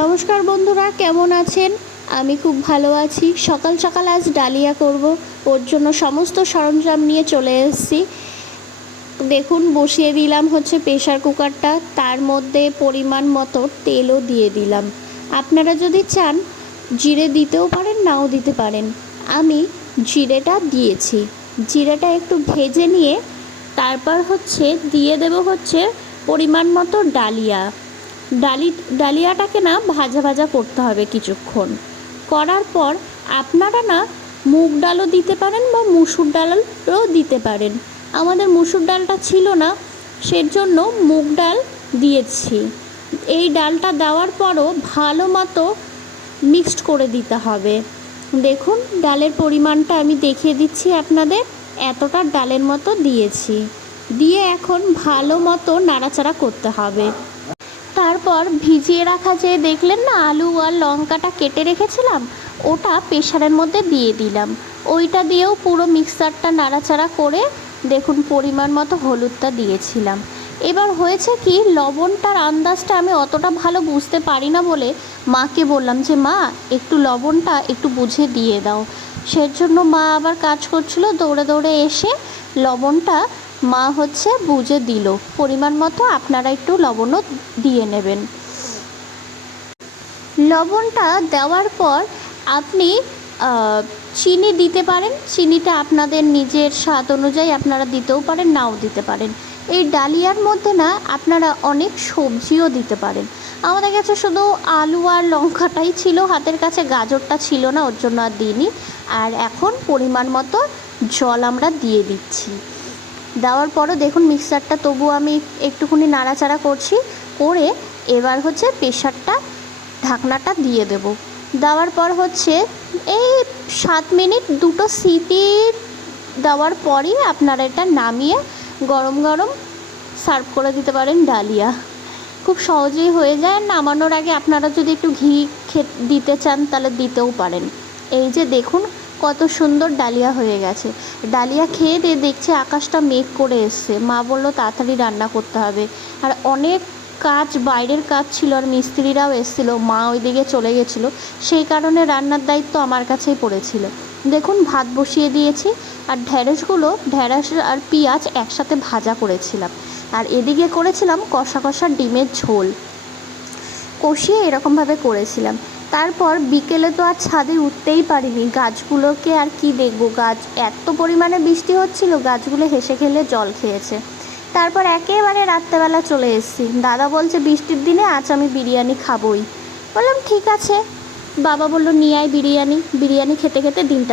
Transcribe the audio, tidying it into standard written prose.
নমস্কার বন্ধুরা, কেমন আছেন? আমি খুব ভালো আছি। সকাল সকাল আজ ডালিয়া করব, ওর জন্য সমস্ত সরঞ্জাম নিয়ে চলে এসেছি। দেখুন, বসিয়ে দিলাম হচ্ছে প্রেশার কুকারটা, তার মধ্যে পরিমাণ মতো তেলও দিয়ে দিলাম। আপনারা যদি চান জিরে দিতেও পারেন, নাও দিতে পারেন। আমি জিরেটা দিয়েছি। জিরেটা একটু ভেজে নিয়ে তারপর হচ্ছে দিয়ে দেব হচ্ছে পরিমাণ মতো ডালিয়া। ডালিয়াটাকে না ভাজা ভাজা করতে হবে কিছুক্ষণ। করার পর আপনারা না মুগ ডালও দিতে পারেন বা মুসুর ডালও দিতে পারেন। আমাদের মুসুর ডালটা ছিল না, সেজন্য মুগ ডাল দিয়েছি। এই ডালটা দেওয়ার পরও ভালো মতো মিক্সড করে দিতে হবে। দেখুন, ডালের পরিমাণটা আমি দেখিয়ে দিচ্ছি আপনাদের। এতটা ডালের মতো দিয়েছি, দিয়ে এখন ভালো মতো নাড়াচাড়া করতে হবে। তারপর ভিজিয়ে রাখা যে দেখলেন না আলু আর লঙ্কাটা কেটে রেখেছিলাম, ওটা প্রেশারের মধ্যে দিয়ে দিলাম। ওইটা দিয়েও পুরো মিক্সারটা নাড়াচাড়া করে দেখুন পরিমাণ মতো হলুদটা দিয়েছিলাম। এবার হয়েছে কি, লবণটার আন্দাজটা আমি অতটা ভালো বুঝতে পারি না বলে মাকে বললাম যে মা, একটু লবণটা একটু বুঝে দিয়ে দাও। সেজন্য মা আবার কাজ করছিল, দৌড়ে দৌড়ে এসে লবণটা মা হচ্ছে বুঝে দিল। পরিমাণ মতো আপনারা একটু লবণও দিয়ে নেবেন। লবণটা দেওয়ার পর আপনি চিনি দিতে পারেন। চিনিটা আপনাদের নিজের স্বাদ অনুযায়ী আপনারা দিতেও পারেন, নাও দিতে পারেন। এই ডালিয়ার মধ্যে না আপনারা অনেক সবজিও দিতে পারেন। আমাদের কাছে শুধু আলু আর লঙ্কাটাই ছিল, হাতের কাছে গাজরটা ছিল না, ওর জন্য আর দিইনি। আর এখন পরিমাণ মতো জল আমরা দিয়ে দিচ্ছি। দেওয়ার পরও দেখুন মিক্সারটা তবু আমি একটুখানি নাড়াচাড়া করছি, করে এবার হচ্ছে প্রেশারটা ঢাকনাটা দিয়ে দেব। দেওয়ার পর হচ্ছে এই 7 মিনিট 2টো সিটি দেওয়ার পরই আপনারা এটা নামিয়ে গরম গরম সার্ভ করে দিতে পারেন ডালিয়া। খুব সহজেই হয়ে যায়। নামানোর আগে আপনারা যদি একটু ঘি দিতে চান তাহলে দিতেও পারেন। এই যে দেখুন কত সুন্দর ডালিয়া হয়ে গেছে। ডালিয়া খেয়ে দিয়ে দেখছে আকাশটা মেঘ করে এসছে। মা বললো তাড়াতাড়ি রান্না করতে হবে। আর অনেক কাজ, বাইরের কাজ ছিল, আর মিস্ত্রিরাও এসেছিলো, মা ওইদিকে চলে গেছিলো, সেই কারণে রান্নার দায়িত্ব আমার কাছেই পড়েছিল। দেখুন ভাত বসিয়ে দিয়েছি, আর ঢ্যাঁড়স আর পেঁয়াজ একসাথে ভাজা করেছিলাম। আর এদিকে করেছিলাম কষা কষা ডিমের ঝোল, কষিয়ে এরকমভাবে করেছিলাম। তারপর বিকেলে তো আর ছাদে উঠতেই পারিনি, গাছগুলোকে আর কি দেখবো। গাছ এত পরিমাণে বৃষ্টি হচ্ছিল, গাছগুলো হেসে খেলে জল খেয়েছে। তারপর একেবারে রাত্রেবেলা চলে এসেছি। দাদা বলছে বৃষ্টির দিনে আজ আমি বিরিয়ানি খাবোই। বললাম ঠিক আছে। বাবা বললো নিয়ে আয় বিরিয়ানি। বিরিয়ানি খেতে খেতে দিনটা